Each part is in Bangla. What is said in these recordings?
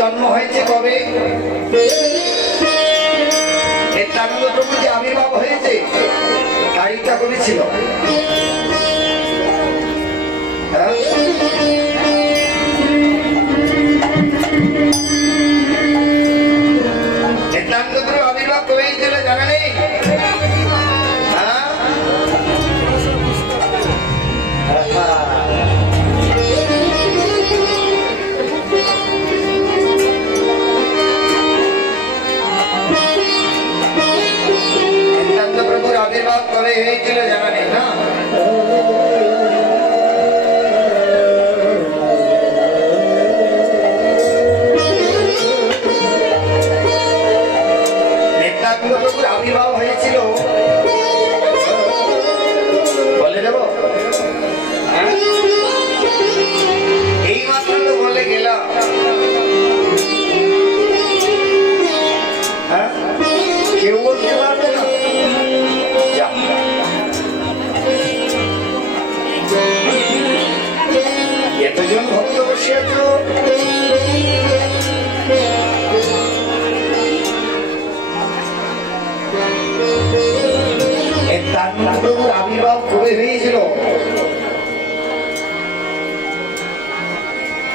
জন্ম হয়েছে কবে? নিত্যানন্দ প্রভু যে আবির্ভাব হয়েছে তারিখটা কবে ছিল? নিত্যানন্দ প্রভু আবির্ভাব কবে ছিল জানা নেই? আবির্ভাব কবে হয়েছিল জানা নেই না? নিত্যানন্দ প্রভুর আবির্ভাব হয়েছিল বলে দেব? এই মাত্র তো বলে গেলাম। কেউ বলতে পারবে না? এতজন ভক্ত বসে আছো, প্রভুর আবির্ভাব কবে হয়েছিল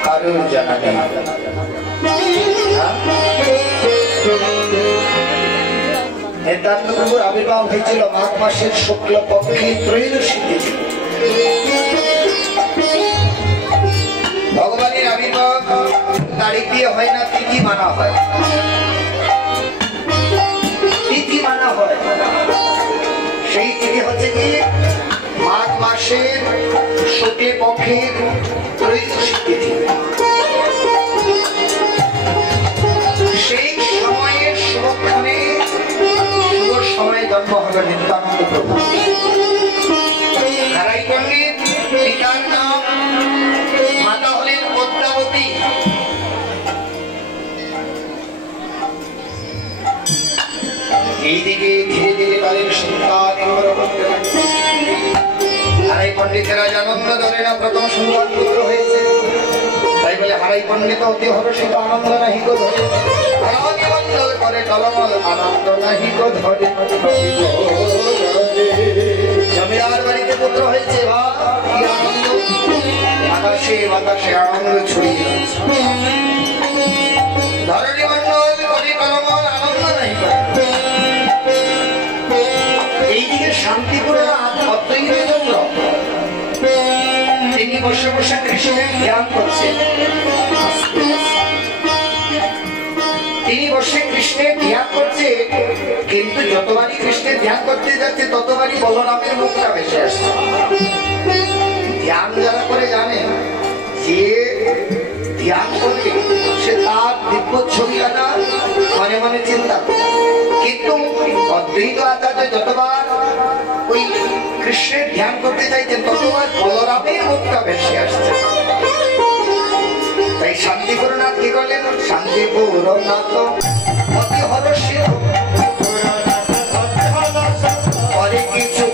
কারোর জানা নেই। নিত্যানন্দ প্রভুর আবির্ভাব হয়েছিল মাঘ মাসের শুক্ল পক্ষে ত্রয়োদশী তিথি। ভগবানের আবির্ভাব তারিখ দিয়ে হয় না, তিথি মানা হয়। তিথি মানা হয়, সেই তিথি হচ্ছে কি মাঘ মাসের শুক্ল পক্ষের ত্রয়োদশী তিথি। সেই সময়ের শুভক্ষণে শুভ সময়ে জন্ম হল নিত্যানন্দ প্রভু। হারাই পণ্ডিত পিতার নাম, মাতা হলেন পদ্মাবতী। এইদিকে ধীরে ধীরে তাদের সন্তান হারাই পণ্ডিতেরা আনন্দ ধরে না প্রথম সন্তান পুত্র হয়েছে, তাই বলে হারাই পণ্ডিত অতি হর্ষিত আনন্দ নাহি গো ধরে করে টলমল আনন্দ নাহি গো ধরে। জমিদার বাড়িতে পুত্র হয়েছে, আনন্দ আকাশে বাতাসে আনন্দ ছড়িয়ে ধরণী মন্ডল করে টলমল আনন্দ নাহি করে। এইদিকে শান্তিপুরনাথ অদ্বৈতের জন্য তিনি বসে বসে কৃষ্ণের ধ্যান করছেন। তিনি বসে কৃষ্ণের ধ্যান করছে, কিন্তু যতবারই কৃষ্ণের ধ্যান করতে যাচ্ছে ততবারই বলরামের মুখটা ভেসে আসছে। ধ্যান যারা করে জানে যে ধ্যান করবে সে তার দিব্য ছবিটা মনে মনে চিন্তা করে, কিন্তু অদ্বৈত আচার্য যতবার ওই কৃষ্ণের ধ্যান করতে চাইছেন ততবার বলরামের মুখটা ভেসে আসছে। তাই শান্তিপুরনাথ কি করলেন? শান্তিপুরনাথ অতি হর্ষিত পরে কিছু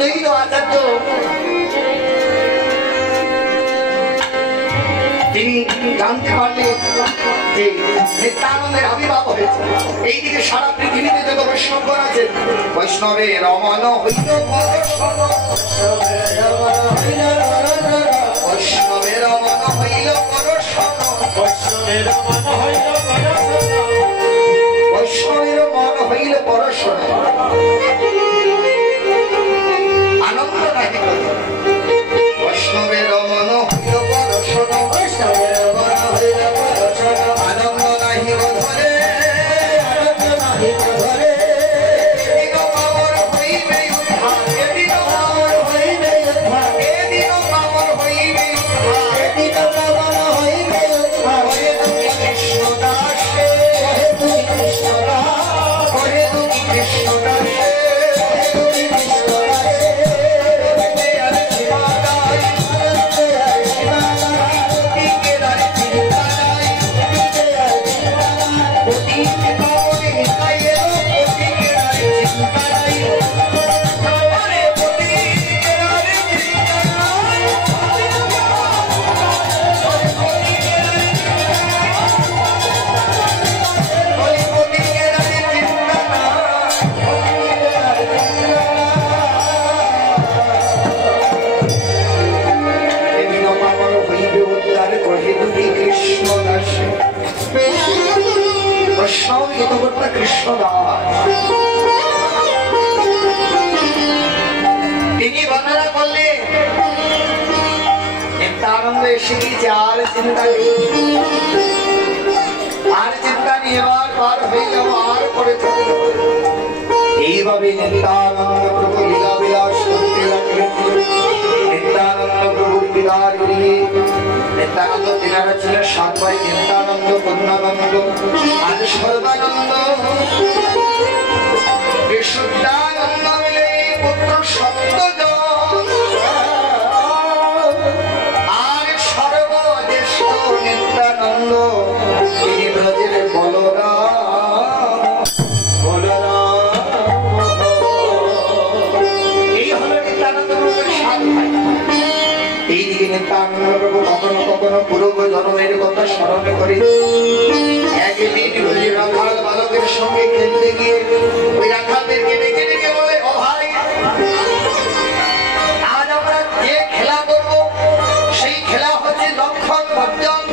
অদ্বৈত আচার্য তিনি জানতে পারলেন যে নিত্যানন্দের আবির্ভাব হয়েছে। এইদিকে সারা পৃথিবীতে যত বৈষ্ণবগণ আছে, বৈষ্ণবের রমণ হইল পরশন, বৈষ্ণবের রমণ হইল পরশন, বৈষ্ণবের মন হইল পরশন। আনন্দ নাহি বৈষ্ণবের মন হইল পরশন, বৈষ্ণবের মন হইল পরশন। আনন্দ নাহি ধরে, আনন্দ নাহি ধরে, এদিন পাবন হইবে উদ্ধার, এদিন পাবন হইবে উদ্ধার, এদিন পাবন হইবে উদ্ধার, এদিন পাবন হইবে উদ্ধার। হরে তুমি কৃষ্ণ দাসে, হরে তুমি কৃষ্ণ দাস, হরে তুমি কৃষ্ণ দাসে, হরে তুমি কৃষ্ণ দাসে। তিনি বর্ণনা করলেন নিত্যানন্দ এসে গিয়েছে, আর চিন্তা নেই, আর চিন্তা নেই, এবার পার হয়ে যাবো, আর পরে থাকবো। এইভাবে নিত্যানন্দ প্রভু লীলা বিলাস করতে লাগলেন। নিত্যানন্দ প্রভুর বিদায় নিয়ে নিত্যানন্দ তিনারা ছিলেন সাত ভাই, নিত্যানন্দ, পূর্ণানন্দ আর সর্বানন্দ। বিশুদ্ধানন্দ মিলে পুত্র সপ্তজন, আর সর্বজ্যেষ্ঠ নিত্যানন্দ তিনি ব্রজের বলরাম, বলরাম। এই হলো নিত্যানন্দ প্রভুর সাত ভাই। এইদিকে নিত্যানন্দ প্রভু কখনো কখনো পূর্ব জন্মের কথা স্মরণ করে একদিন ওই রাখাল বালকের সঙ্গে খেলতে গিয়ে ওই রাখালদেরকে ডেকে ডেকে বলে, ও ভাই, আজ আমরা যে খেলা করবো সেই খেলা হচ্ছে লক্ষণ বর্জন।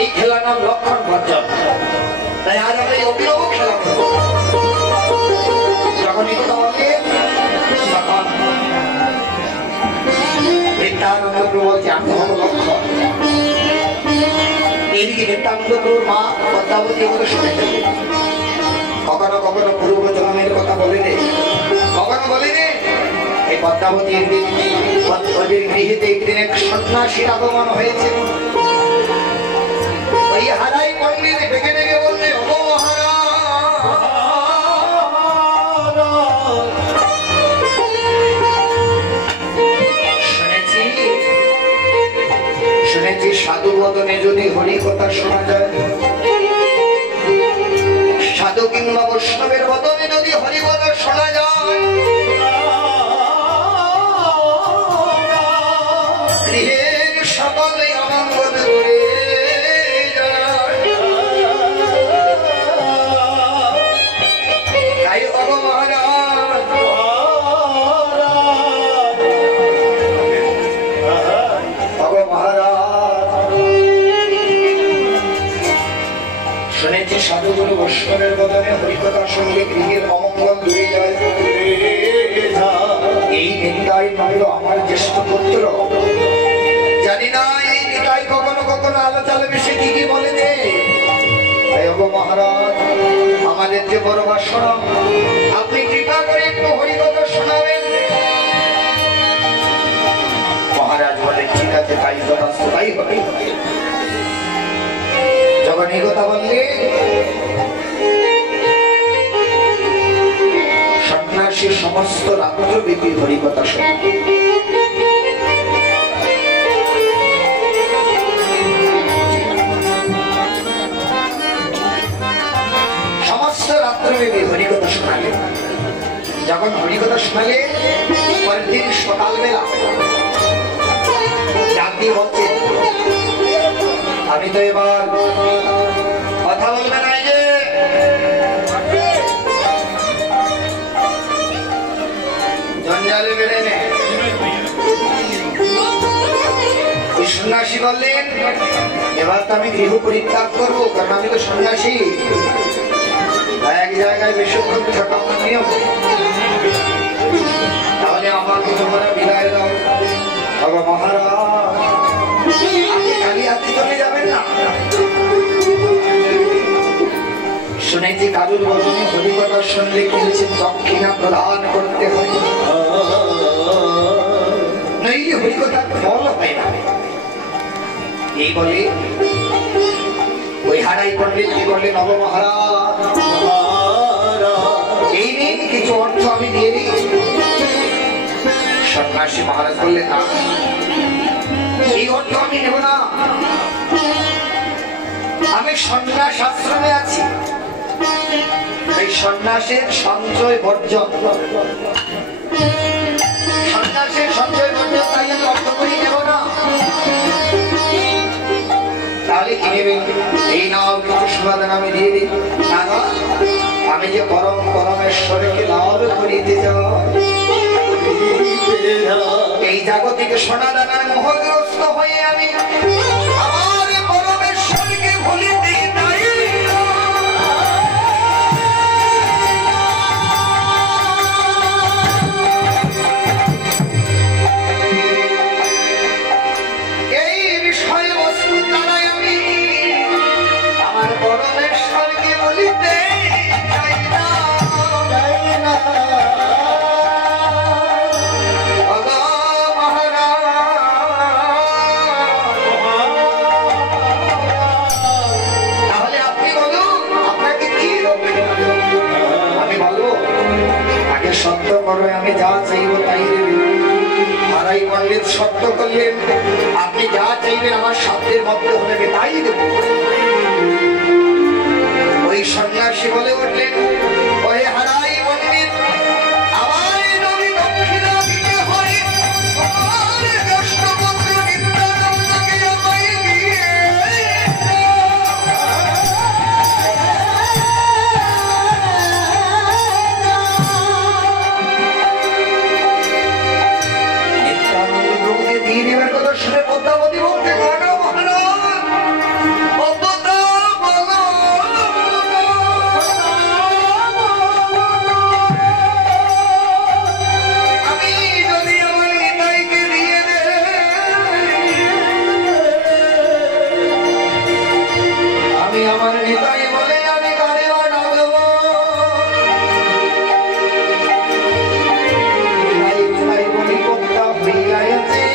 এই খেলার নাম লক্ষণ বর্জন। তাই আজ আমরা এই অভিনব খেলা করবো। যখন এই কথা বললেন তখন নিত্যানন্দ প্রভু বলছে, আমি হবো লক্ষণ। এদিকে নিত্যানন্দ প্রভুর মা পদ্মাবতী এগুলো শুনে থাকে। কখনো কখনো পূর্ব জন্মের কথা বলে রে, কখনো বলে রে। এই পদ্মাবতী একদিন ওদের গৃহেতে একদিন এক সন্ন্যাসীর আগমন হয়েছে। ওই হারাই পণ্ডিত ডেকে ডেকে বলছে, ও শুনেছি সাধু বদনে যদি হরি কথা শোনা যায়, সাধু কিংবা বৈষ্ণবের বদনে যদি হরি কথা শোনা যায়, গৃহের সকলে আনন্দ করে যায়। তাই অগ মহারাজ, অগ মহারাজ, শুনেছি সাধুগুরু বৈষ্ণবের বদনে হরিকথার সঙ্গে গৃহের অমঙ্গল দূরে যায়। এই নিতাই নয় আমার জ্যেষ্ঠ পুত্র। জানি না এই নিতাই কখনো কখনো আলোচনা বেশি কি কি বলে দে। মহারাজ, আমাদের যে বড় বাসন, আপনি কৃপা করে একটু হরিকথা শোনাবেন। মহারাজ বলে, ঠিক আছে, তাই তাই হবে। যখন এই কথা বললে সন্ন্যাসী সমস্ত রাত্রব্যাপী হরিকথা শোনে। সমস্ত রাত্রব্যাপী হরিকথা শোনালেন। যখন হরিকথা শোনালে পরের দিন সকালবেলা ডাক দিয়ে বলছে, আমি তো এবার কথা বলবে না, যে জঞ্জালে বেড়ে নে। সন্ন্যাসী বললেন, এবার তো আমি গৃহ পরিত্যাগ করবো, কারণ আমি তো সন্ন্যাসী, এক জায়গায় বেশিক্ষণ থাকা আমার নিয়ম। তাহলে আমাকে তোমরা বিদায় দাও। বাবা মহারাজ, আপনি খালি হাতে চলে যাবেন না। শুনেছি কারুর বদনে হরিকথা শুনলে কিছু দক্ষিণা প্রদান করতে হয়, নইলে হরিকথার ফল হয় না। এই বলে ওই হারাই পণ্ডিত কি বললেন, নব মহারাজ এই নিন কিছু অর্থ আমি দিয়ে দিই। সন্ন্যাসী মহারাজ বললেন, না, এই অর্থ আমি নেব না, আমি সন্ন্যাস আশ্রমে আছি, এই সন্ন্যাসের সঞ্চয় বর্জন, সন্ন্যাসের সঞ্চয় বর্জন, তাই আমি অর্থ করি নেব না। তাহলে কি নেবেন? এই নাও কিছু সমাধান আমি দিয়ে দিই। না, আমি যে পরম পরমেশ্বরকে লাভ করিতে যাব, এই জাগতিক সোনাদানার মোহগ্রস্ত হয়ে আমি আমার পরমেশ্বরকে ভুলিতে নাই। এই বিষয়বস্তু দ্বারাই আমি আমার পরমেশ্বরকে ভুলিতে চাই না। সত্য করো, আমি যা চাইব তাই দেবে। হারাই পণ্ডিত সত্য করলেন, আপনি যা চাইবেন আমার সাধ্যের মধ্যে হলে তাই দেব। ওই সন্ন্যাসী বলে উঠলেন, ওই হারাই পণ্ডিত, আমায় যদি দক্ষিণা দিতে হয়, আমার জ্যেষ্ঠপুত্র নিত্যানন্দকে আমায় দিয়ে দিয়ে দেবার কথা শুনে পদ্মাবতী বলতে, আমি যদি আমার নিতাইকে দিয়ে দে, আমি আমার নিতাই বলে আমি কারে বানাবো। নিতাই বলি পদ্মা হইয়াছে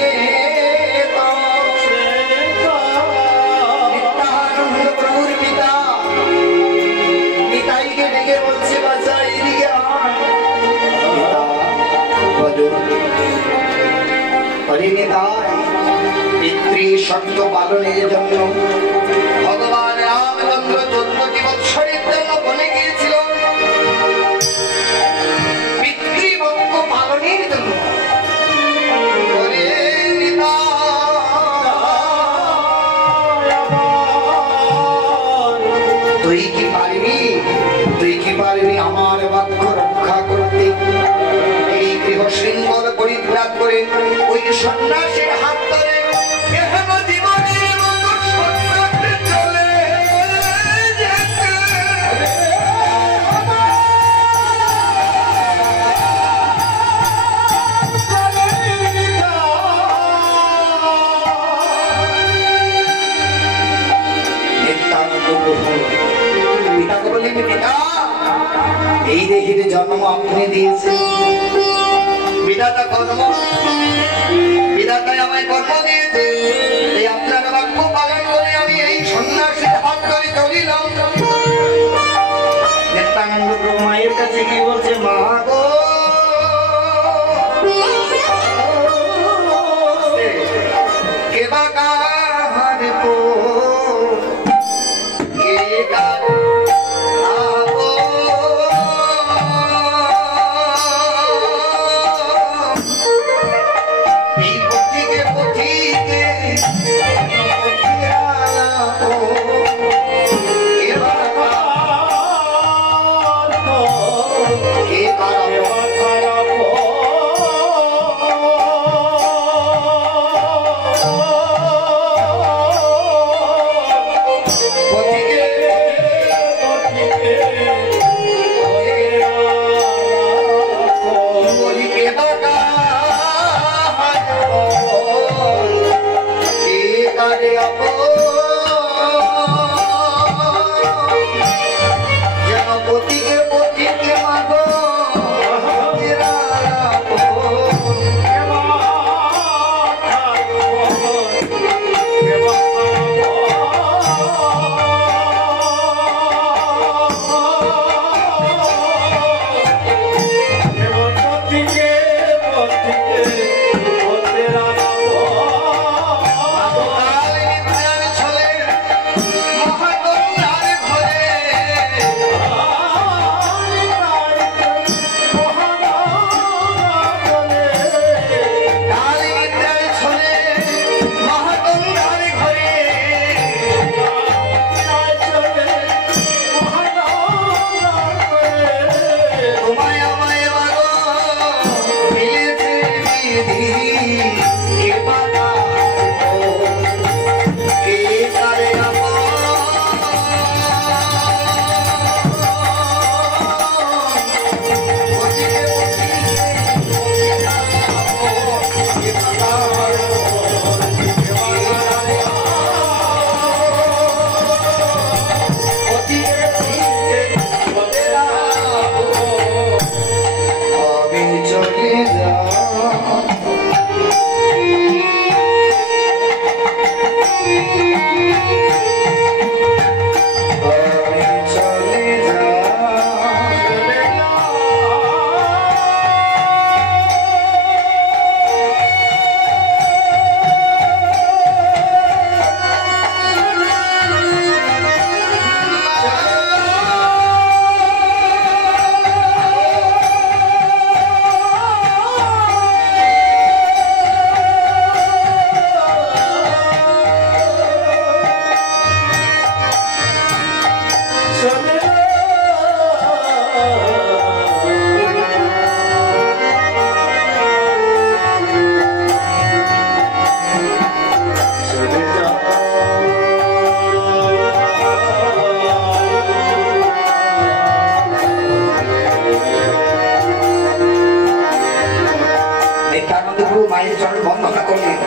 পিতৃ শর্ত পালনের জন্য ভগবান রামচন্দ্র 14 বৎসরের জন্য বলে গিয়েছিল, পিতৃবক্ষ পালনের জন্য। তুই কি পারবি, তুই কি পারবি আমার বাক্য রক্ষা করতে? এই গৃহ শৃঙ্খল পরিত্যাগ করে ওই সন্ন্যাসের হাত ধরে জীবনের মতো সন্ন্যাসে চলে যেতে। পিতাকে বললেন, পিতা এই দেহের জন্ম আপনি দিয়েছেন, বিধাতা কর্ম, বিধাতায় আমায় কর্ম দিয়েছে, এই আপনার বাক্য পালন করে আমি এই সন্ন্যাসীর হাত ধরে চলিলাম। নিত্যানন্দ প্রভু মায়ের কাছে গিয়ে বলছে, মা গো, কে বা কাহার পো কে গা মায়ের চরণ বন্দনা করলেন।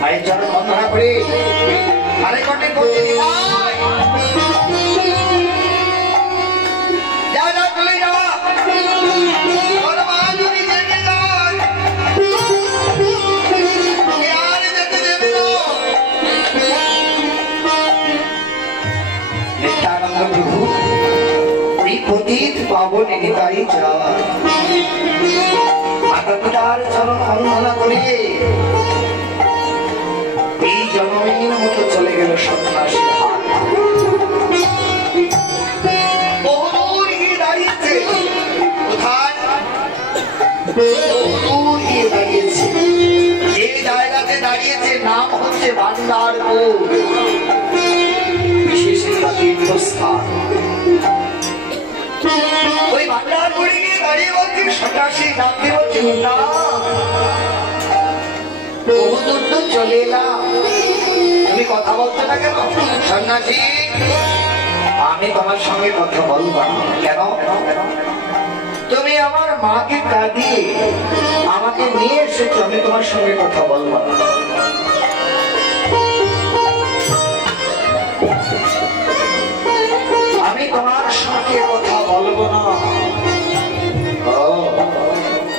মায়ের চরণ বন্দনা করে আরে কটে করতে যা যা চলে যা প্রভু ওই পতিত পাবন নিতাই যা মাতা পিতার চরণ বন্দনা করে এই জনমীর মতো চলে গেল সন্ন্যাসীর হাত। বহুদূর গিয়ে দাঁড়িয়েছে, কোথায়? বহুদূর গিয়ে দাঁড়িয়েছে। যে জায়গাতে দাঁড়িয়েছে নাম হচ্ছে ভান্ডারপুর, বিশেষ একটা তীর্থস্থান। ওই ভান্ডারপুরে গিয়ে দাঁড়িয়ে বলছি সন্ন্যাসী ডাকতে বলছি না বহুদূর তো চলে এলাম, তুমি কথা বলছো না কেন? সন্ন্যাসী আমি তোমার সঙ্গে কথা বলবো না। কেন? তুমি আমার মাকে কাঁদিয়ে আমাকে নিয়ে এসেছো, আমি তোমার সঙ্গে কথা বলবো না। আমি তোমার সঙ্গে কথা বলবো না। ও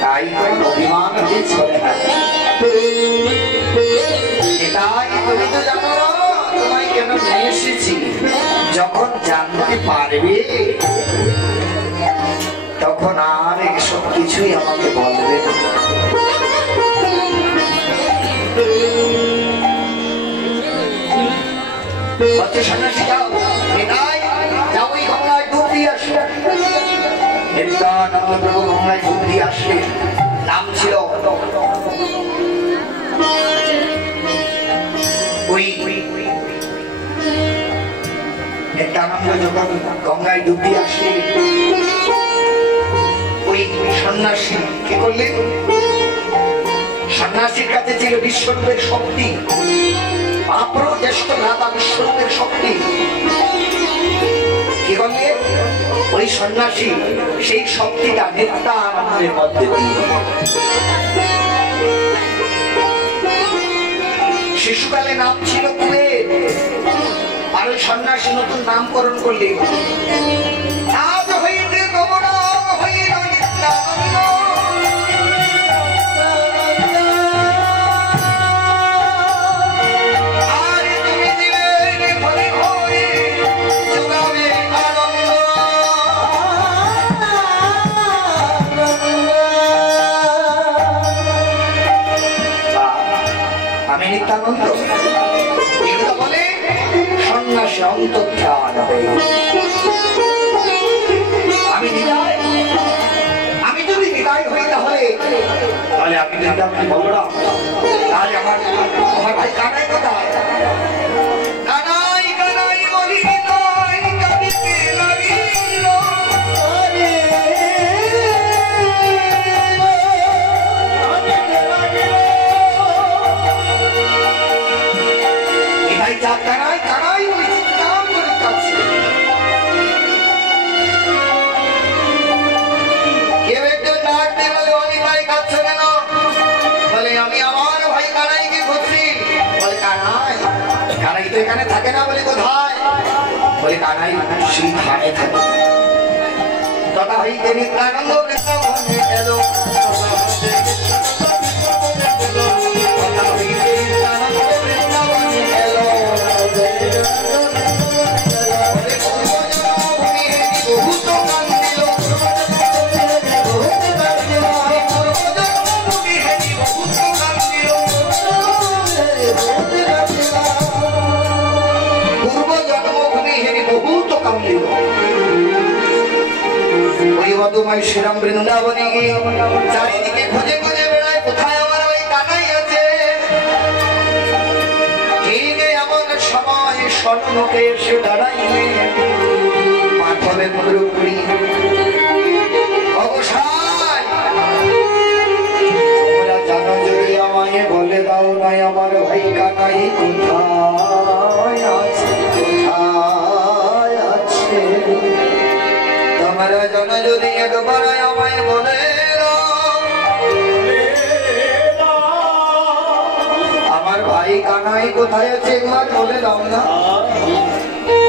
তাই তো অভিমান চলে না। এটাই তুমি তো জানো তোমায় কেন নিয়ে এসেছি। যখন জানতে পারবে তখন আর এসব কিছুই আমাকে বলবে না। সন্ন্যাসী যাও, এটাই যাও, ওই গঙ্গায় ডুব দিয়ে আসো। গঙ্গায় ডুব দিয়ে আসলে নাম ছিল যখন গঙ্গায় ডুবি আসে ওই সন্ন্যাসী কি করলেন? সন্ন্যাসীর কাছে ছিল বিশ্বরূপের শক্তি, মহাপ্রভু জ্যেষ্ঠ ভ্রাতা বিশ্বরূপের শক্তি। কি করলেন? ওই সন্ন্যাসী সেই শক্তিটা নিত্যানন্দের মধ্যে দিয়ে শিশুকালে নাম ছিল কুবের, আর ওই সন্ন্যাসী নতুন নামকরণ করলে আজ হইতে গৌরব হইল নিত্যানন্দ। আর তুমি দিবে ঘরে ঘরে যোগাবে আনন্দ। আমি নিত্যানন্দ এগুলো বলে সন্ন্যাসী অন্তর্ধান হয়ে। আমি নিতাই, আমি যদি নিতাই হই তাহলে আমি নিতাই বলরাম, তাহলে আমার ভাই কানাই কোথায়? কানাই কানাই বলি নিতাই কাঁদিতে লাগিল। নিতাই যা কানাই কানাই বলি চিৎকার করে কাঁদছে। কেউ একজন ডাক দিয়ে বলে ও নিতাই কাঁদছো কেন? বলে আমি আমার ভাই কানাইকে খুঁজছি। বলে কানাই? কানাই তো এখানে থাকে না। বলে কোথায়? বলে কানাই সেই ধানে থাকে। তথা হইতে নিত্যানন্দ বৃন্দাবনে এলো। তথা হইতে নিত্যানন্দ বৃন্দাবনে এলো। বহুত কান্দিল, পূর্ব জন্মভূমি হেরি বহুত কান্দিল। ওই মধুময় শ্রীরাম বৃন্দাবনে গিয়ে চারিদিকে খুঁজে খুঁজে বেড়ায় কোথায় আমার ওই কানাই আছে। ঠিক এমন সময় স্বর্ণকে এসে দাঁড়াইলে মাধবের মুদ্রুপ করি অবসায় তোমরা জানো যদি আমায় বলে দাও নাই আমার ভাই কানাই কোথায় আছে, কোথায় আছে। তোমরা জানো যদি একবার আমায় বলে দাও ভাই কানাই কোথায় আছে একবার বলে দাও না।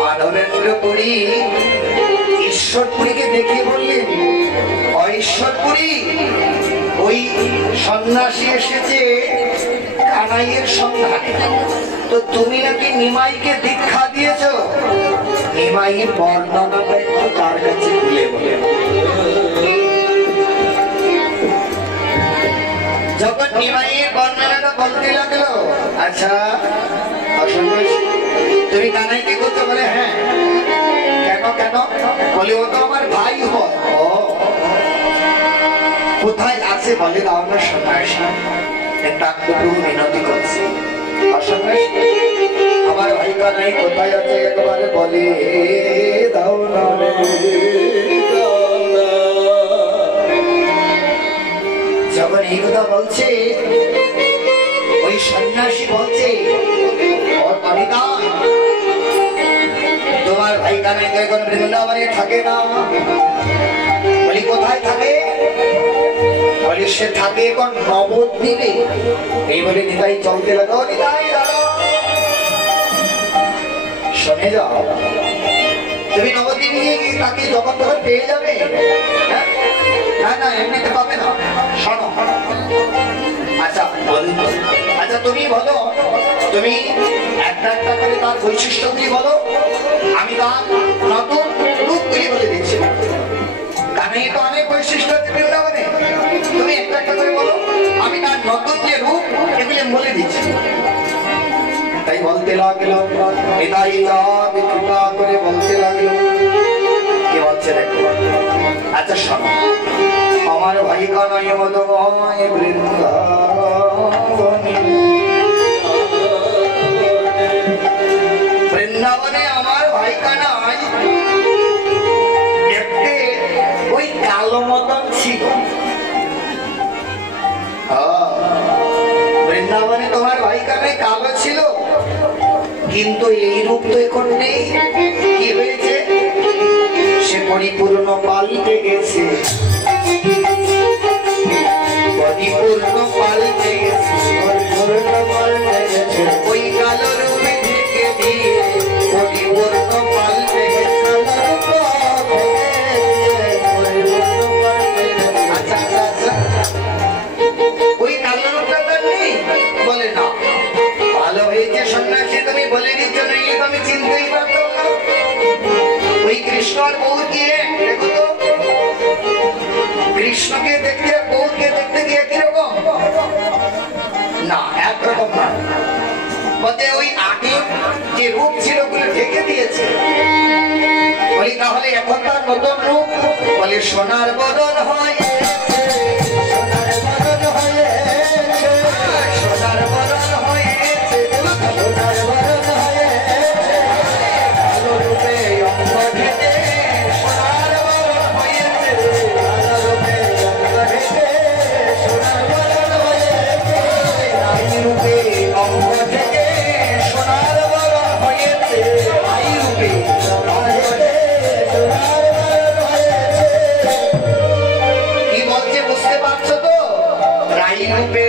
মাধবেন্দ্রপুরী ঈশ্বরপুরীকে দেখে বললেন, ঈশ্বরপুরী ওই সন্ন্যাসী এসেছে কানাইয়ের সন্ধানে, তো তুমি নাকি নিমাইকে দীক্ষা দিয়েছ। নিমাইয়ের বর্ণনাটা একটু তার কাছে খুলে বলে। যখন নিমাইয়ের বর্ণনাটা বলতে লাগলো, আচ্ছা তুমি কানাইকে করতে বলে, হ্যাঁ কেন কেন বলে, ও তো আমার ভাই হয়। কোথায় আছে বলে দাও না সন্ন্যাসী, একটু মিনতি করছে। আমার ভাই কানাই কোথায় আছে একবারে বলে দাও না। যখন এই কথা বলছে, ওই সন্ন্যাসী বলছে, তোমার ভাই কানাই তো এখন বৃন্দাবনে থাকে না। বলি কোথায় থাকে? বলে সে থাকে এখন নবদ্বীপে। এই বলে নিতাই চলতে লাগো, নিতাই শুনে যাও, তুমি নবদ্বীপে গিয়ে তাকে যখন তখন পেয়ে যাবে। না না এমনিতে পাবে না, শোনো। আচ্ছা বলুন, আচ্ছা তুমি বলো, তুমি একটা একটা করে তার বৈশিষ্ট্যগুলি বলো, আমি তার নতুন রূপগুলি বলে দিচ্ছি। কারণ তো অনেক বৈশিষ্ট্য আছে বৃন্দাবনে, তুমি একটা একটা করে বলো, আমি তার নতুন যে রূপ এগুলি বলে দিচ্ছি। তাই বলতে লাগলো, এটাই কৃপা করে বলতে লাগলো। কে বলছে দেখো? আচ্ছা শোনো, আমার ভাই কানাই মদময় বৃন্দাবনে আমার ভাই কানাই দেখতে ওই কালো মতন ছিল। বৃন্দাবনে তোমার ভাই কানাই কালো ছিল, কিন্তু এই রূপ তো এখন নেই। কি হয়েছে? সে পরিপূর্ণ পাল্টে গেছে, পরিপূর্ণ পাল্টে গেছে, পরিপূর্ণ পাল্টে গেছে। ওই কালো রূপে থেকে দিয়ে পরিপূর্ণ পাল্টে গেছে। আচ্ছা আচ্ছা আচ্ছা, ওই কালো রূপটা তো নেই। বলে না, ভালো হয়েছে সন্ন্যাসী তুমি বলে দিচ্ছ, নইলে তো আমি চিনতেই পারতাম না। ওই কৃষ্ণর বউ গিয়ে দেখো তো, কৃষ্ণকে দেখতে বউকে দেখতে গিয়ে কিরকম? না একরকম না, বলতে ওই আগে যে রূপ ছিল ওগুলো ঢেকে দিয়েছে। বলি তাহলে এখন তার নতুন রূপ? বলে সোনার বদন হয়, সোনার বদন হয়েছে, সোনার বদন হয়েছে, সোনার বদন হয়েছে। কালো রূপে অঙ্গ ঢেকে সোনার বদন হয়েছে, কালো রূপে অঙ্গ ঢেকে সোনার বদন হয়েছে। এই রূপে অঙ্গ ঢেকে সোনার বদন হয়েছে, এই রূপে অঙ্গ ঢেকে সোনার বদন হয়েছে। কি বলছে বুঝতে পারছো তো? রাই রূপে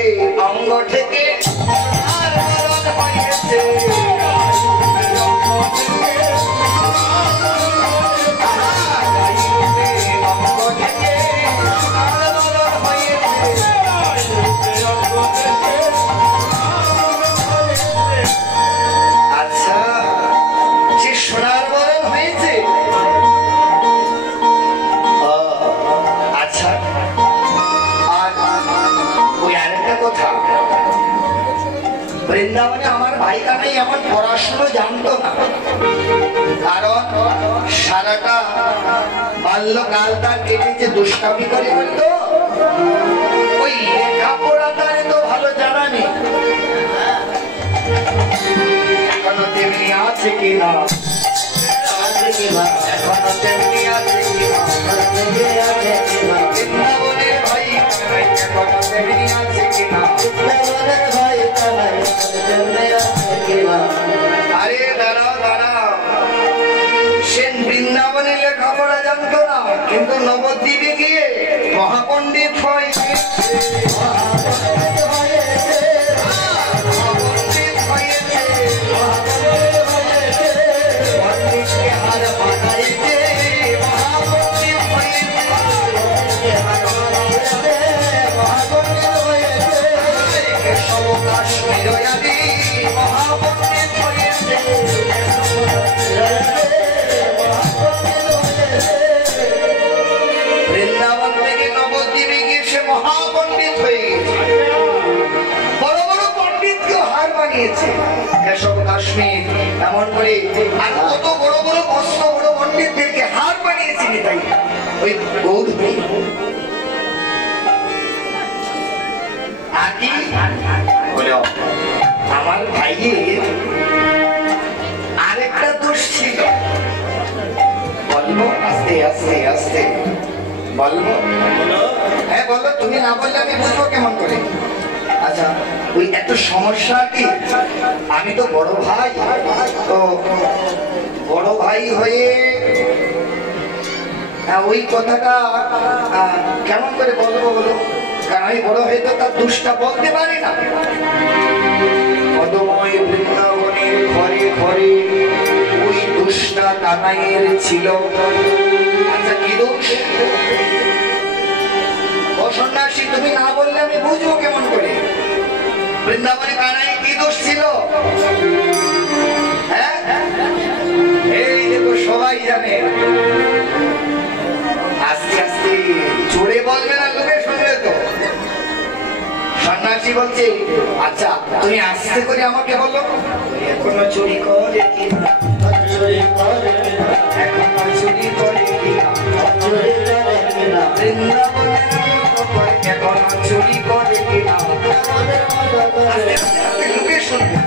অঙ্গ থেকে সোনার বদন হয়েছে। আচ্ছা, সে সোনার বদন হয়েছে। আচ্ছা, আর ওই আরেকটা কথা, বৃন্দাবনে আমার ভাই কানাই এমন পড়াশুনো জানতো না, কারণ সারাটা বাল্যকাল তার কেটেছে দুষ্টামি করে। বলতো ওই লেখাপড়া তার তো ভালো জানা নেই। এখনো তেমনি আছে কিনা, এখনো তেমনি আছে কিনা, বৃন্দাবনের ভাই কানাই এখনো তেমনি আছে কিনা, বৃন্দাবনের ভাই কানাই তেমনি আছে কিনা। আরে দাঁড়াও দাঁড়াও, সেন বৃন্দাবনে লেখাপড়া জানতো না, কিন্তু নবদ্বীপে গিয়ে মহাপণ্ডিত হয়েছে। মহাপণ্ডিত হয়ে গেছে, বড় বড় পণ্ডিতকেও হার বানিয়েছে। কেশব কাশ্মীর এমন করে আর কত বড় বড় মস্ত বড় পণ্ডিতদেরকে হার বানিয়েছে তাই ওই গৌর আদি বলে আমার ভাইয়ের আরেকটা দোষ ছিল। বলবো আস্তে আস্তে আস্তে বলবো? হ্যাঁ বলো, তুমি না বললে আমি বুঝবো কেমন করে? আচ্ছা, ওই এত সমস্যা কি? আমি তো বড় ভাই, তো বড় ভাই হয়ে ওই কথাটা কেমন করে বলবো বলো? কারণ আমি বড় হয়ে তো তার দোষটা বলতে পারি না। পদময় বৃন্দাবনের ঘরে ঘরে ওই দোষটা কানাইয়ের ছিল। আচ্ছা, কি দোষ? ও সন্ন্যাসী, তুমি না বললে আমি বুঝবো কেমন করে? বৃন্দাবনে কানাই কি দোষ ছিল? হ্যাঁ, এই দেখো সবাই জানে। আস্তে আস্তে জোরে বলবে না, লোকে শুনবে তো। সন্ন্যাসী বলছে, আচ্ছা তুমি আস্তে করে আমাকে বলো, এখনো চুরি করে কি না? এখনো চুরি করে কি না? বৃন্দাবনে এখনো চুরি করে কি না? লোকে শুনবে,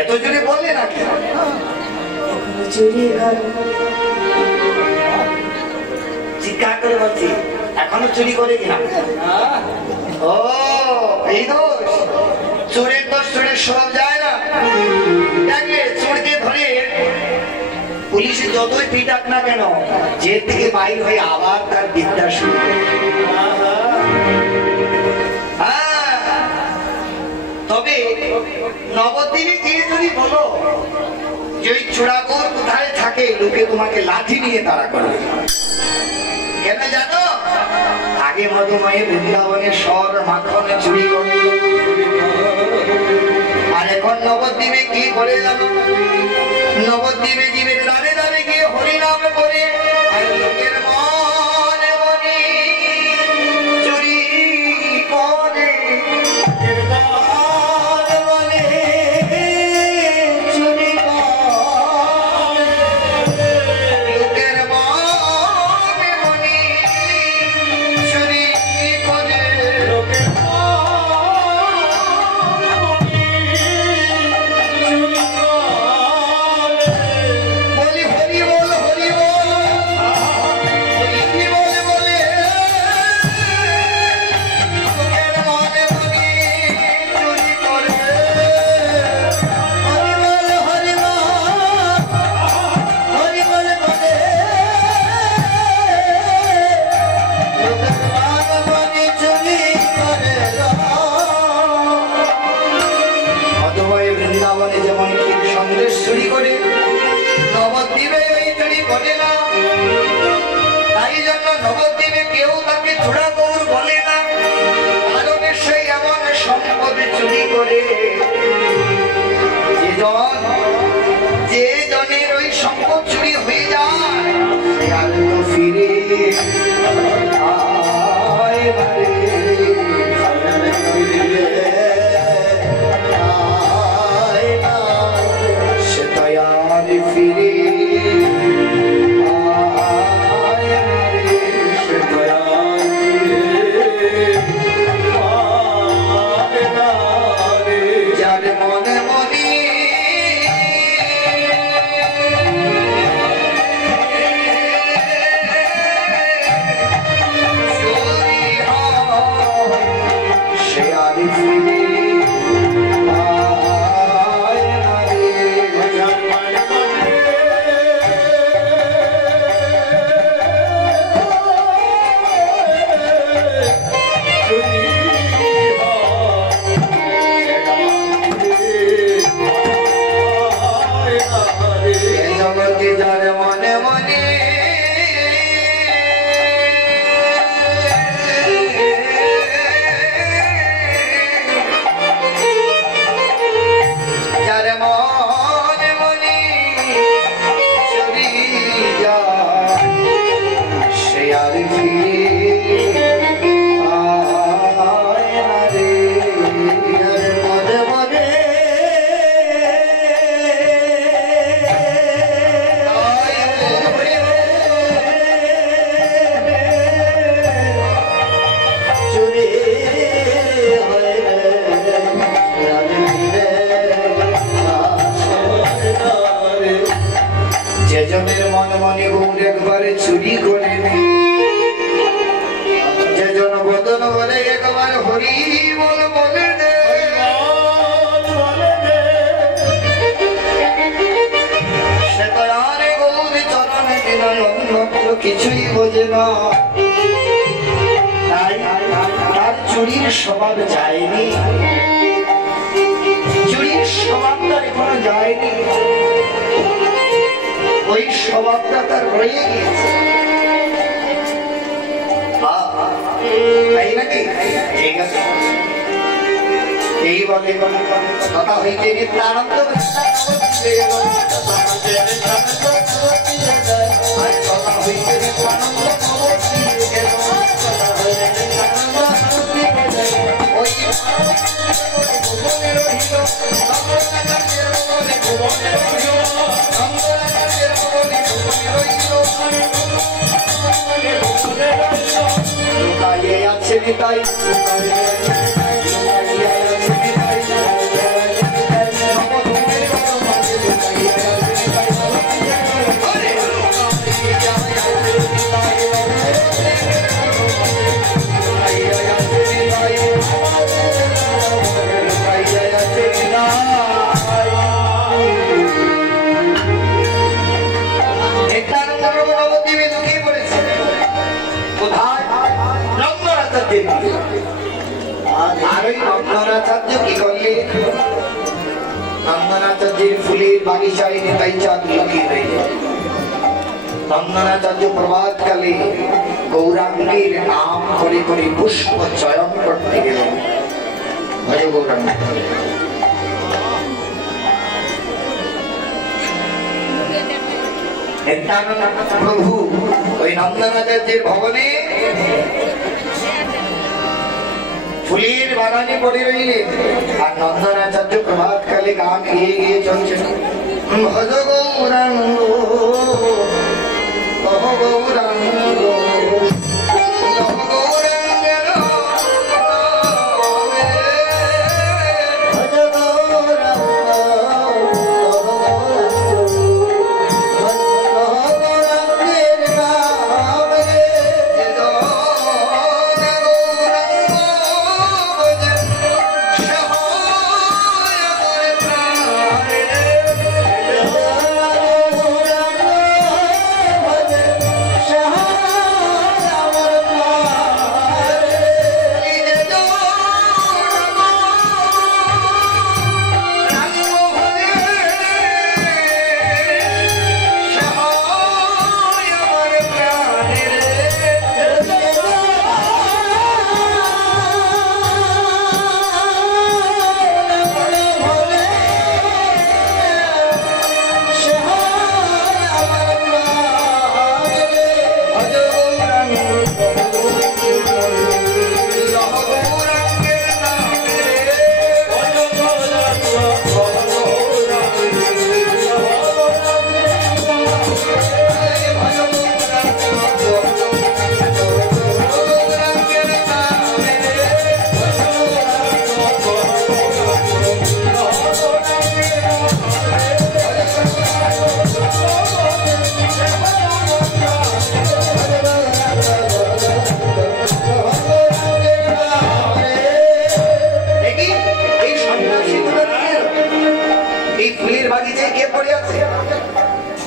এত জোরে বললে না কি? চুরি চিৎকার করে বলছি, এখনো চুরি করে কিনা? ও এই দোষ, চোরের দোষ চোরের সব যায় না। দেখবে চোরকে ধরে পুলিশে যতই পিটাক না কেন, জেল থেকে বাইর হয়ে আবার তার বিদ্যা শুরু করে। তবে নবদ্বীপে গিয়ে যদি বলো যে ওই চোরাগোর কোথায় থাকে, লোকে তোমাকে লাঠি নিয়ে তাড়া করবে। কেন জানো? আগে মধুময় বৃন্দাবনের স্বর মাখনে চুরি করত, আর এখন নবদ্বীপে কি করে জানো? নবদ্বীপে জীবের দাঁড়ে দাঁড়ে গিয়ে হরিনাম করে আর লোকের মনে মনে চুরি করে। নবদ্বীপে কেউ তাকে চোরাগৌর বলে না, কারণ সে এমন সম্পদ চুরি করে যে জনের ওই সম্পদ চুরি হয়ে যায় আর তো ফিরে সে তয়ার ফিরে যার মনে মনে কিছুই বোঝে না, তাই তার চুরির স্বভাব যায়নি, চুরির স্বভাবটা এখনো যায়নি, ওই স্বভাবটা তার রয়ে গিয়েছে। তাই নাকি? ঠিক আছে, এই বলে কথা হইতে নিত্যানন্দ কথা হইতে নিত্যানন্দ আছে তাই নন্দনাচার্যের ফুলের বাগিচায় নেতাই চাঁদ লুকিয়ে রইল। নন্দনাচার্য প্রভাতকালে গৌরাঙ্গের নাম করে করে পুষ্প চয়ন করতে গেলেন। ভজ গৌরাঙ্গ। প্রভু ওই নন্দনাচার্যের ভবনে ফুলের বাগানে পড়ে রইলেন, আর নন্দনাচার্য প্রভাতকালে গান গিয়ে গিয়ে চলছেন। ভজ গৌরাঙ্গ কহ গৌরাঙ্গ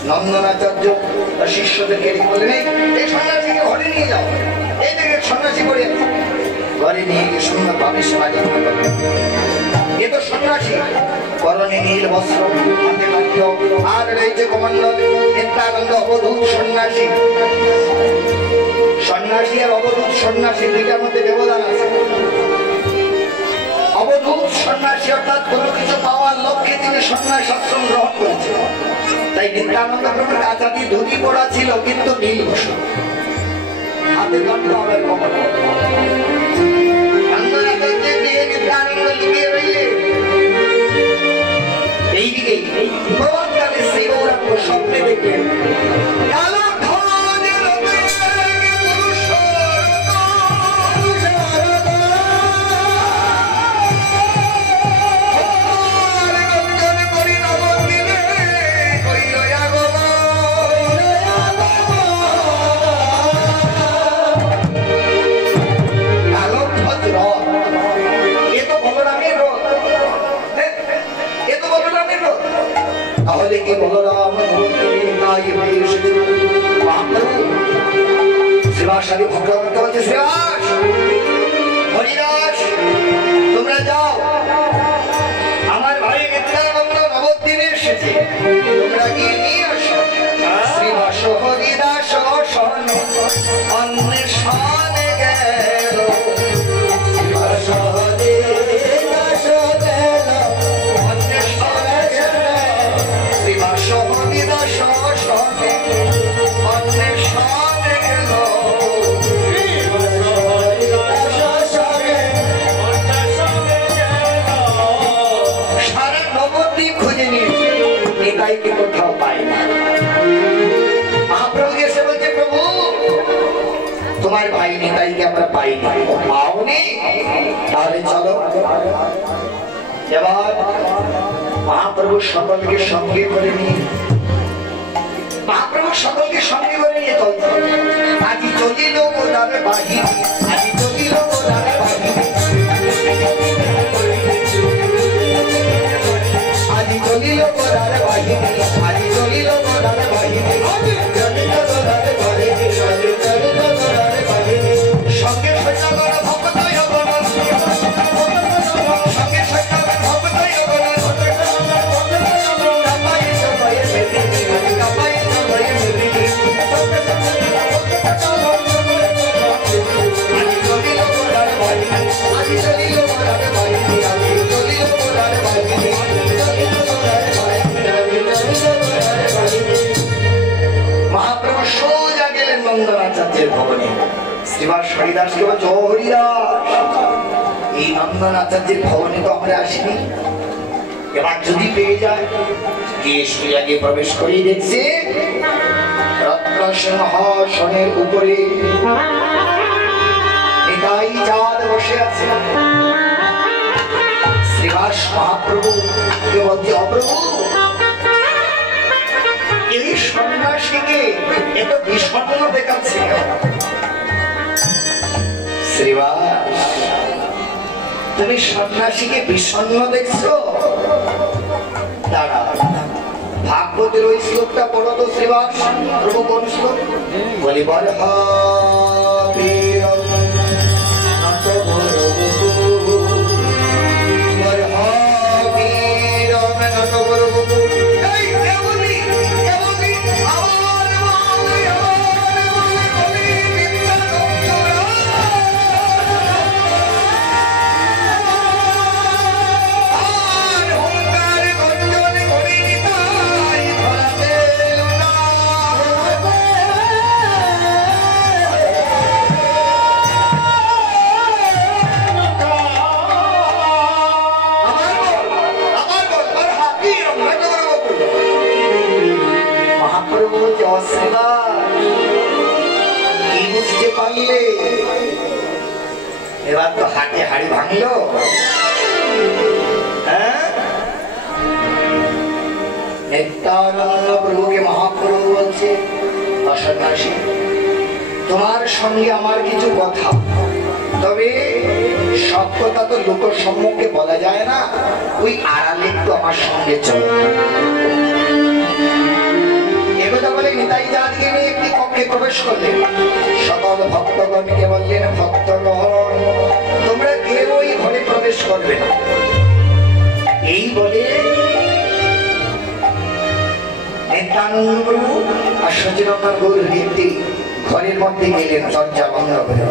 নন্দনাচার্য তার শিষ্যদেরকে বললেন, এই সন্ন্যাসীকে ঘরে নিয়ে যাও, এই দেখে সন্ন্যাসী পড়ে আছে। ঘরে নিয়ে গিয়ে সুন্দর ভাবে সেবা যত্ন করলেন। এ তো সন্ন্যাসী, পরনে নীল বস্ত্র, হাতে বাক্য, আর রয়েছে কমণ্ডল, নিত্যানন্দ অবধূত সন্ন্যাসী। সন্ন্যাসী আর অবধূত সন্ন্যাসী দুইটার মধ্যে ব্যবধান আছে। অবধূত সন্ন্যাসী অর্থাৎ কোনো কিছু পাওয়ার লক্ষ্যে তিনি সন্ন্যাস আশ্রম গ্রহণ করেছেন। তাই নিত্যানন্দ প্রভুর কাছাতি ধুতি পড়া ছিল, কিন্তু নীল বস্ত্র, হাতে দণ্ড আবার কমল। নিত্যানন্দ লুকিয়ে রইলে এইদিকে প্রভাতকালে সেই গৌরাঙ্গ স্বপ্নে দেখলেন তাহলে কি বলরাম নাই হয়ে এসেছিল? শ্রীবাসাদি ভক্তকে বলছে, শ্রীবাস হরিদাস তোমরা যাও, আমার ভাই নিত্যানন্দ নবদ্বীপে এসেছে, তোমরা গিয়ে নিয়ে আসো। শ্রীবাস হরিদাস শোন অন্বেষণে গেল, শ্রীবাস হরিদাস গেল অন্বেষণে গেল, শ্রীবাস হরিদাস শোন অন্বেষণে গেল, সারা নবদ্বীপ খুঁজে নিয়েছে, নিতাইকে কোথাও পাই না। মহাপ্রভু এসে বলছে, প্রভু তোমার ভাই নিতাইকে আমরা পাইনি। পাওনি? তাহলে চলো। এবার মহাপ্রভু সকলকে সঙ্গে করে নিয়ে চলতো। আজি চলিল গোদারে বাহিনী, আজি চলিল গোদারে বাহিনী, আজি চলিল গোদারে বাহিনী, আজি চলিল গোদারে বাহিনী, চলিল গোদারে বাহিনী, চলিল গোদারে বাহিনী। সঙ্গে সৈন্যগণ ভক্ত জগন্নাথ, সঙ্গে সৈন্যগণ ভক্ত জগন্নাথ, কাপাই সবাই মেদিনী, কাপাই সবাই মেদিনী, আজি চলিল গোদারে বাহিনী, আজি চলিল গোদারে বাহিনী, আজি চলিল গোদারে বাহিনী, চলিল গোদারে বাহিনী। মহাপ্রভু সোজা গেলেন নন্দনাচার্যের ভবনে। শ্রীবাস হরিদাসকে বলছে, ও হরিদাস, এই নন্দনাচার্যের ভবনে তো আমরা আসিনি, এবার যদি পেয়ে যায়। গিয়ে সোজাকে প্রবেশ করেই দেখছে রত্ন সিংহাসনের উপরে নিতাই চাঁদ বসে আছে। শ্রীবাস মহাপ্রভু কে বলছে, অপ্রভু এই সন্ন্যাসীকে এত বিষণ্ণ দেখাচ্ছে। শ্রীবাস তুমি সন্ন্যাসীকে বিষণ্ণ দেখছো? দাঁড়া, ভাগবতের ওই শ্লোকটা পড়ো তো শ্রীবাস। প্রভু কোন শ্লোক? বলি বল এবার তো হাটে হাড়ি ভাঙলো। নিত্যানন্দ প্রভুকে মহাপ্রভু বলছে, সন্ন্যাসী তোমার সঙ্গে আমার কিছু কথা, তবে সব কথা তো লোক সম্মুখে বলা যায় না, ওই আড়ালে একটু আমার সঙ্গে চলো। একথা বলে নিতাই চাঁদকে নিয়ে একটি কক্ষে প্রবেশ করলেন। সকল ভক্তগণকে বললেন, ভক্তগণ তোমরা কেউ ওই ঘরে প্রবেশ করবে না। এই বলে নিত্যানন্দ প্রভু আর সচিনন্দন গৌর হৃদি ঘরের মধ্যে গেলেন দরজা বন্ধ করে।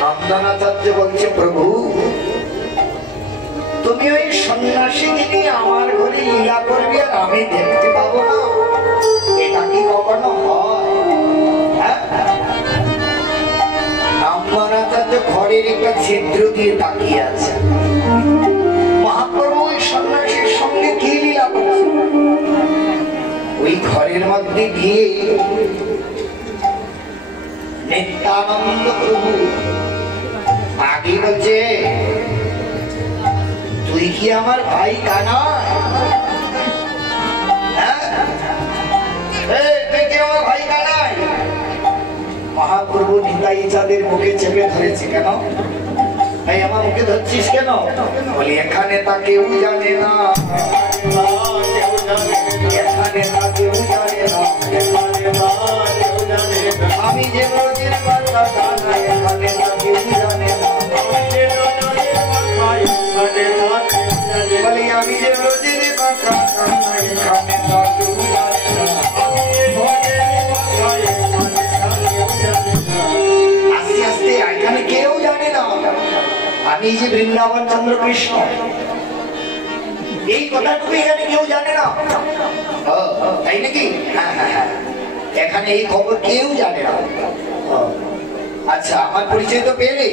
নন্দনাচার্য বলছে, প্রভু তুমি ওই সন্ন্যাসীকে নিয়ে আমার ঘরে লীলা করবি আর আমি দেখতে পাবো না, এটা কি কখনো হয়? নন্দনাচার্য ঘরের একটা ছিদ্র দিয়ে তাকিয়ে আছে। মহাপ্রভু ওই সন্ন্যাসীর সঙ্গে কি লীলা করছে? ওই ঘরের মধ্যে গিয়ে নিত্যানন্দ প্রভু আগে বলছে, তুই কি আমার ভাই কানা? তুই কি আমার ভাই কানাই? মহাপ্রভু নিতাই চাঁদের মুখে চেপে ধরেছে। কেন ভাই আমার মুখে ধরছিস কেন? বলি এখানে তা কেউ জানে না, এখানে তা কেউ জানে না, আমি যে ব্রজের কথা জানা এখানে না কেউ জানে না। বলি আমি যে ব্রজের কথা জানা এখানে না কেউ জানে না। আস্তে আস্তে এখানে কেউ জানে না আমি যে বৃন্দাবন চন্দ্র কৃষ্ণ, এই কথাটুকু এখানে কেউ জানে না। তাই নাকি? হ্যাঁ হ্যাঁ হ্যাঁ, এখানে এই খবর কেউ জানে না। আচ্ছা আমার পরিচয় তো পেলে,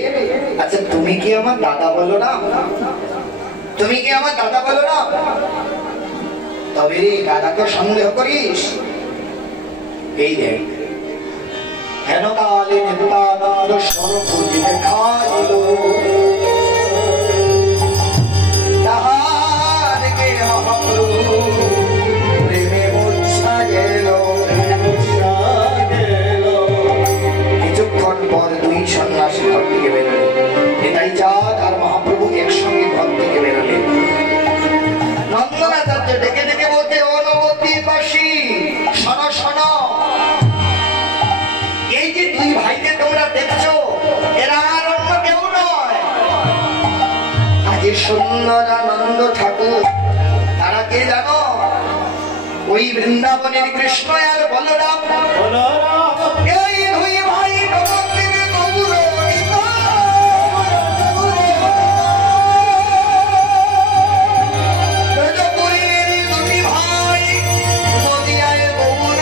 আচ্ছা তুমি কি আমার দাদা বলো না? তুমি কি আমার দাদা বলো না? তবে রে দাদাকে সন্দেহ করিস? এই দেখ হেন কালে নিত্যানন্দ স্বরূপ দেখাইল, তাহারকে মহাপ্রভু প্রেমে মূর্ছা গেল। কিছুক্ষণ পর দুই সন্ন্যাসী ঘর থেকে বেরোলেন। নিতাই চাঁদ আর মহাপ্রভু একসঙ্গে ঘর থেকে বেরোলেন। নন্দনাচার্য ডেকে ডেকে বলতে, অনুমতিবাসী শোনো শোনো, এই যে দুই ভাইকে তোমরা দেখছো এরা আর অন্য কেউ নয়, আজ সুন্দরানন্দ ঠাকুর। তারা কে জানো? ওই বৃন্দাবনের কৃষ্ণ আর বলরাম। এই দুই ভাই নবদ্বীপে গৌর দুটি ভাই নদিয়ায় গৌর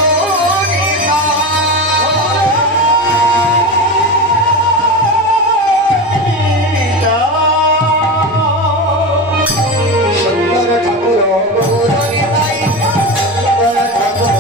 সুন্দর ঠাকুর গৌর নিতাই, সুন্দর ঠাকুর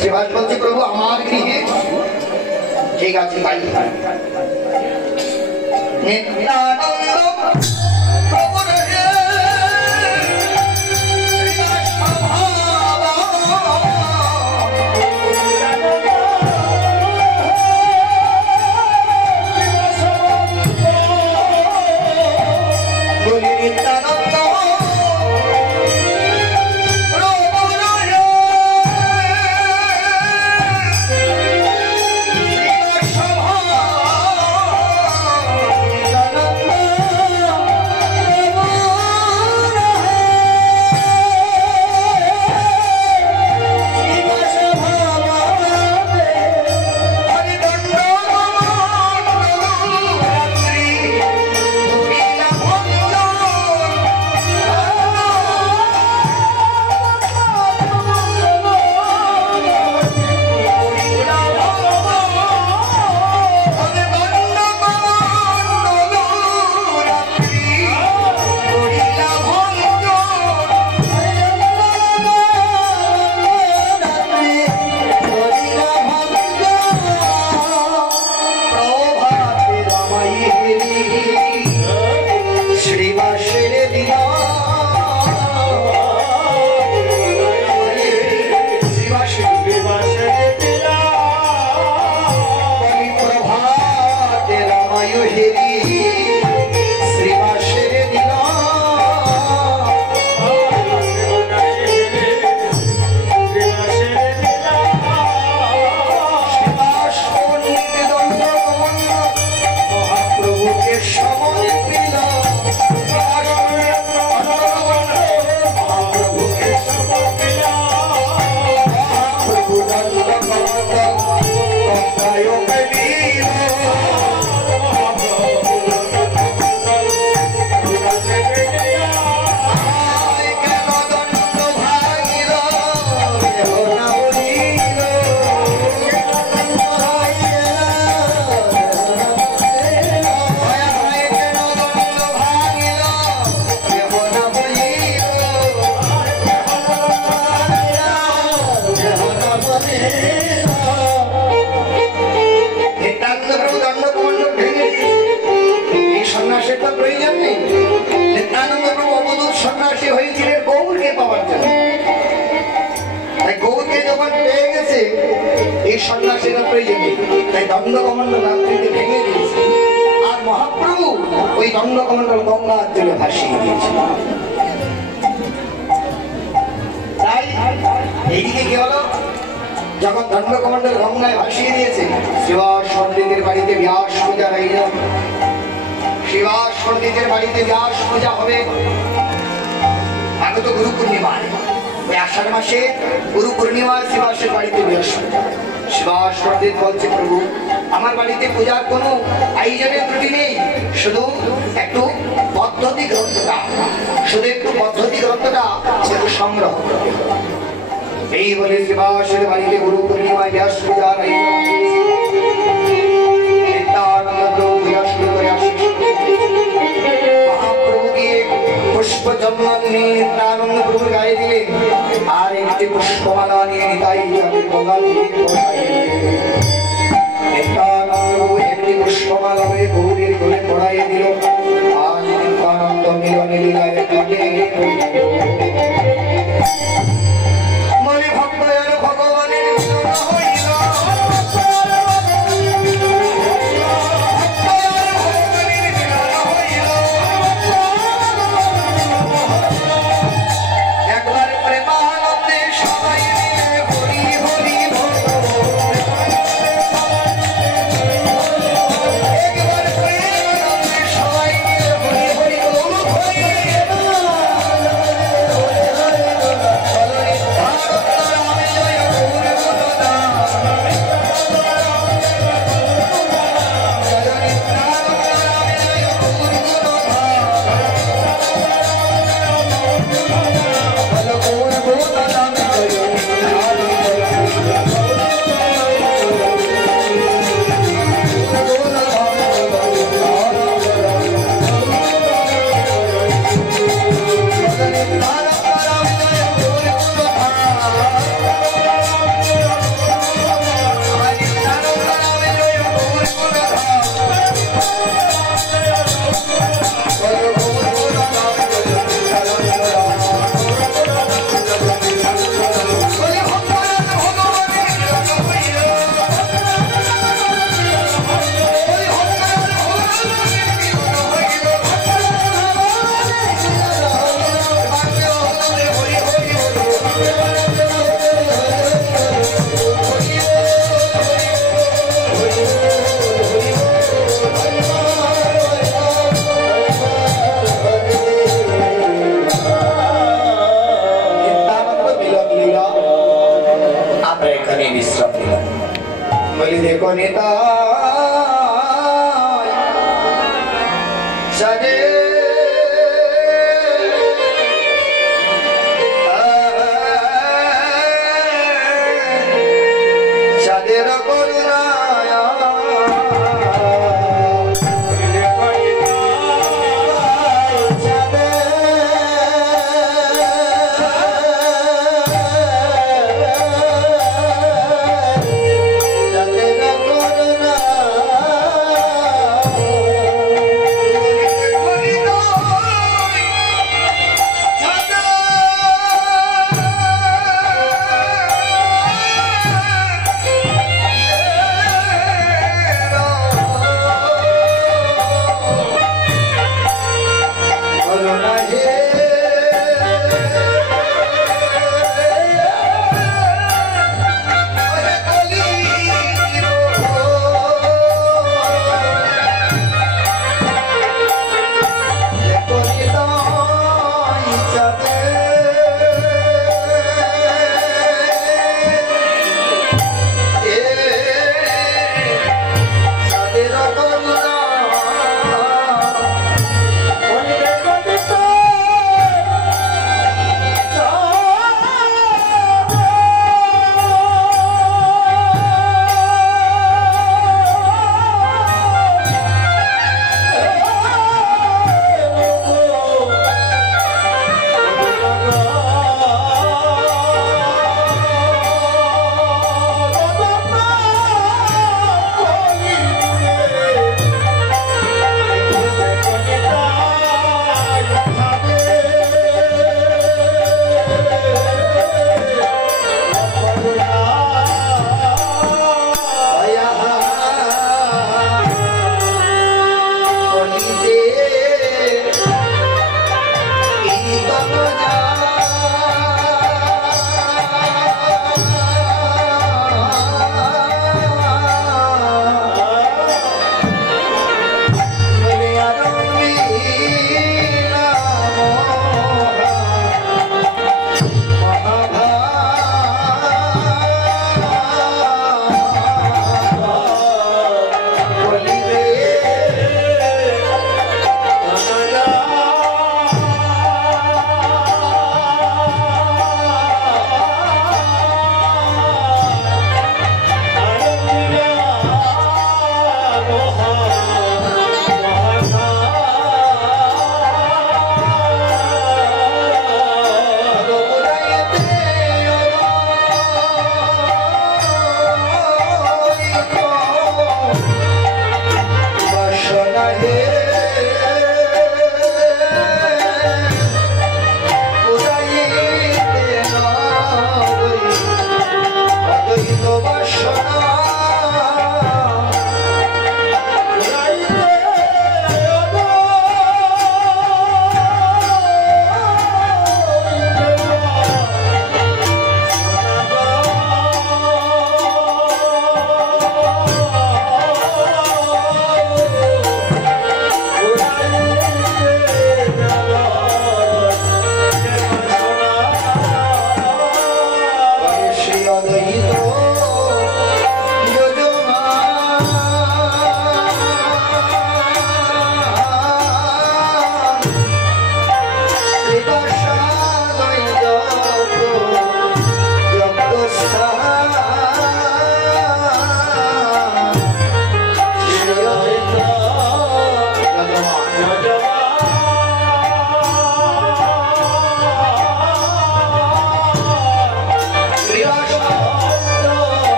শিবাস বলছি প্রভু আমার গৃহে। ঠিক আছে তাই নিত্যানন্দ সন্ন্যাসীরা প্রয়োজন নেই, তাই দণ্ডকমণ্ডল রাত্রিতে ভেঙে দিয়েছে। আর মহাপ্রভু ওই দণ্ডকমণ্ডল গঙ্গার জলে ভাসিয়ে দিয়েছে। তাই এইদিকে কি হলো, যখন দণ্ডকমণ্ডল গঙ্গায় ভাসিয়ে দিয়েছে, শ্রীবাস পণ্ডিতের বাড়িতে ব্যাস পূজা হয়ে গেল। শ্রীবাস পণ্ডিতের বাড়িতে ব্যাস পূজা হবে আগত গুরু পূর্ণিমায়। ওই আষাঢ় মাসে গুরু পূর্ণিমায় শ্রীবাসের বাড়িতে ব্যাস পূজা। শ্রীবাস পণ্ডিত বলছে, প্রভু আমার বাড়িতে পূজার কোনো আয়োজনের ত্রুটি নেই, শুধু একটু পদ্ধতি গ্রন্থটা একটু সংগ্রহ। এই বলে শ্রীবাসের বাড়িতে গুরু পূর্ণিমায় ব্যাস পূজার মহাপ্রভুকে পুষ্প চন্দন নিয়ে নিত্যানন্দ প্রভুর গায়ে দিলেন, আর একটি পুষ্পমালা নিয়ে নিতাই গলা দিয়ে নিত্যানন্দ একটি পুষ্পমালা হয়ে গৌরীর গলে পড়াইয়ে দিল। আর নিত্যানন্দ মিলনে লীলায় কাটে মনে ভক্ত ভগবানের হইল। একবার প্রেমানন্দে সবাই মিলে হরি হরি বল, একবার প্রেমানন্দে সবাই মিলে হরি হরি বল, দেখো নেতা সাজে সাদের করুণা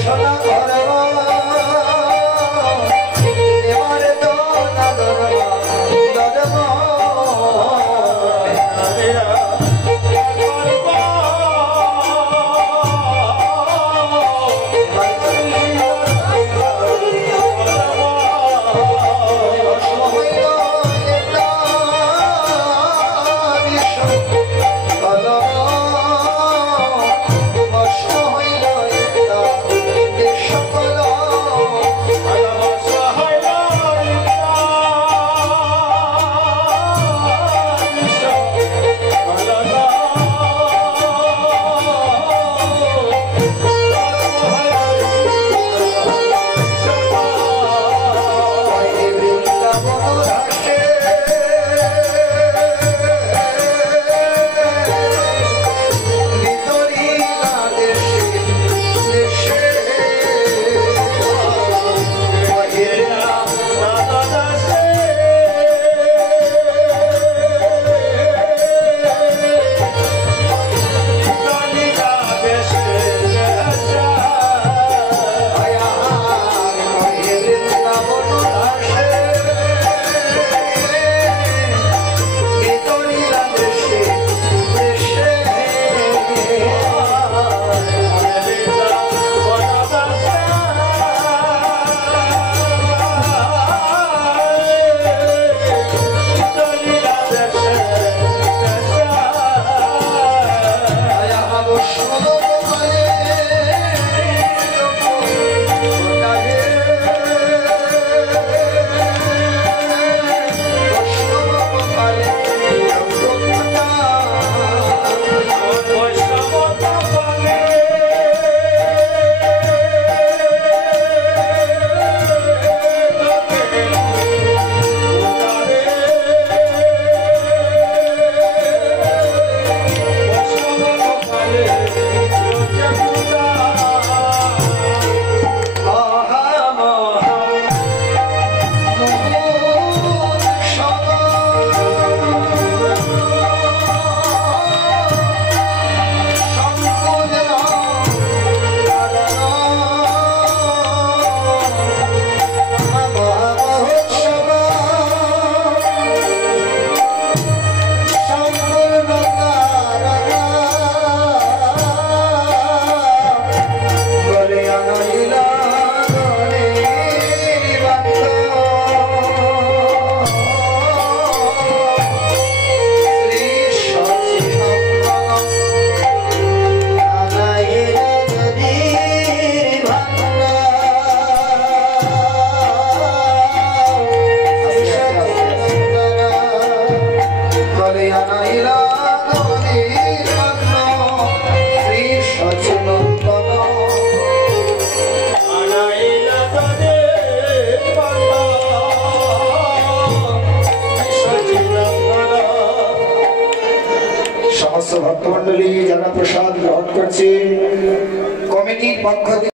সোনা ঘর এবার তো না ধরবা ধরবা ভক্তমন্ডলী যারা প্রসাদ গ্রহণ করছে কমিটির পক্ষ থেকে